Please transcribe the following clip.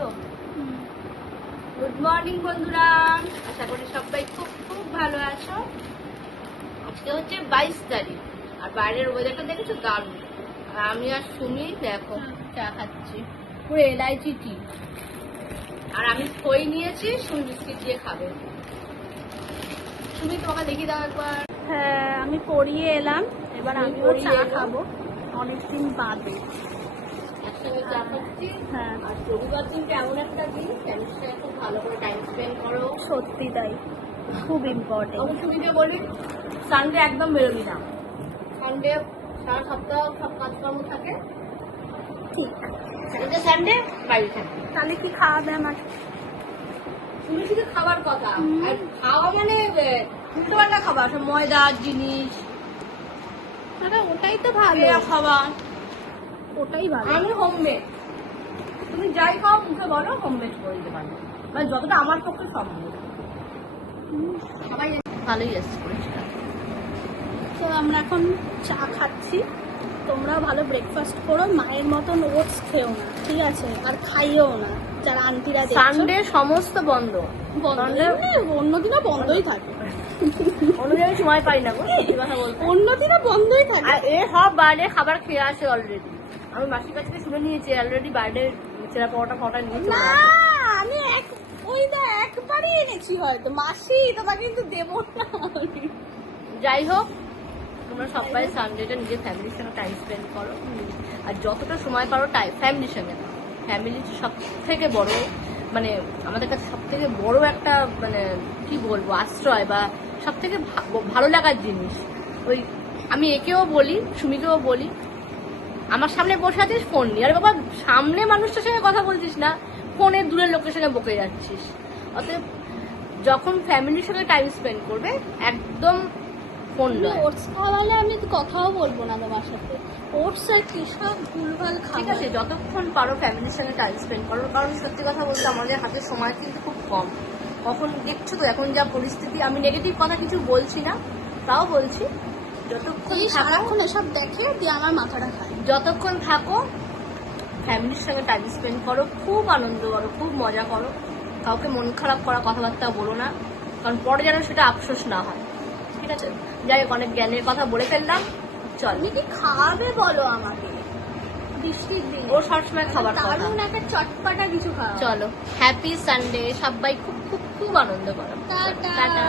করো। Good morning বন্ধুরা, আশা করি সবাই খুব খুব ভালো আছো। আজকে হচ্ছে 22 তারিখ আর বাইরের ওয়েদারটা দেখেছো দারুণ। আর আমি আর সুমি দেখো চা খাচ্ছি, পুরো এলাইচি টি। আর আমি খই নিয়েছি, সুমি বিস্কিট দিয়ে খাবে। সুমি তোমাকে দেখি দাও একবার। হ্যাঁ, আমি পড়িয়ে এলাম, এবার তুমি আমিও পড়িয়ে চা এলো? খাবো অনেকদিন বাদে। একসঙ্গে চা খাচ্ছি। হ্যাঁ, আর রবিবার দিনটা এমন একটা দিন, ফ্যামিলির সাথে খুব ভালো করে টাইম স্পেন্ড করো। সত্যি তাই, খুব ইম্পর্টেন্ট। আমি সুমিকে বলি সানডে একদম বেরোবি না। সানডে সারা সপ্তাহ সব কাজকর্ম থাকে, ঠিক, সানডে বাড়ি থাকে। তাহলে কি খাওয়াবে আমাকে? শুধু শুধু খাবার কথা, আর খাওয়া মানে উল্টো পাল্টা খাবার, সব ময়দার জিনিস, আরে ওটাই তো ভালো, পেঁয়া খাবার। ওটাই ভালো। আমি হোমমেড, তুমি যাই খাও মুখে বলো হোমমেড করে দিতে পারবো, মানে যতটা আমার পক্ষে সম্ভব। সবাই ভালোই এসছে পরিষ্কার। তো আমরা এখন চা খাচ্ছি, তোমরাও ভালো ব্রেকফাস্ট করো, মায়ের মতন ওটস খেও না, ঠিক আছে? আর খাইও না, যারা আন্টিরা সানডে সমস্ত বন্ধ, অন্যদিনও বন্ধই থাকে, অনুযায়ী সময় পাই না গো সত্যি কথা বলতে। অন্যদিনও বন্ধই থাকে। আর এ সব বাইরে খাবার খেয়ে আসে অলরেডি। আমি মাসির কাছ থেকে শুনে নিয়েছি অলরেডি বাইরে চেরা পরোটা নিয়ে চলে না, আসে। আমি একবারই এনেছি হয়তো, মাসি তোমাকে কিন্তু দেবো না। যাই হোক, তোমরা সবাই সানডেটা নিজের ফ্যামিলির সঙ্গে টাইম স্পেন্ড করো। আর যতটা সময় পারো ফ্যামিলির সঙ্গে, ফ্যামিলি সব থেকে বড়, মানে আমাদের কাছে সব থেকে বড় একটা, মানে কি বলবো, আশ্রয় বা সব থেকে ভালো লাগার জিনিস। ওই আমি একেও বলি, সুমিকেও বলি, আমার সামনে বসে আছিস ফোন নিয়ে, আরে বাবা সামনে মানুষটার সঙ্গে কথা বলছিস না, ফোনের দূরের লোকের সঙ্গে বকে যাচ্ছিস। অতএব যখন ফ্যামিলির সঙ্গে টাইম স্পেন্ড করবে একদম ফোন নয়। ওটস খাওয়ালে আমি তো কথাও বলবো না তোমার সাথে। ওটস আর কি সব ভুলভাল ঠিক খাবার। আছে, যতক্ষণ পারো ফ্যামিলির সঙ্গে টাইম স্পেন্ড করো, কারণ সত্যি কথা বলতে আমাদের হাতে সময় কিন্তু খুব কম। কখন দেখছো তো এখন যা পরিস্থিতি, আমি নেগেটিভ কথা কিছু বলছি না, তাও বলছি যতক্ষণ থাকো, সারাক্ষণ এসব দেখে দিয়ে আমার মাথাটা খায়। যতক্ষণ থাকো ফ্যামিলির সঙ্গে টাইম স্পেন্ড করো, খুব আনন্দ করো, খুব মজা করো। কাউকে মন খারাপ করা কথাবার্তা বলো না, কারণ পরে যেন সেটা আফসোস না হয়। ঠিক আছে, যাই হোক, অনেক জ্ঞানের কথা বলে ফেললাম। চল, তুমি কি খাওয়াবে বলো আমাকে বৃষ্টির দিন? ও সবসময় খাবার কথা। দারুণ একটা চটপাটা কিছু খাওয়া। চলো, হ্যাপি সানডে, সবাই খুব খুব খুব আনন্দ করো। টাটা। টাটা।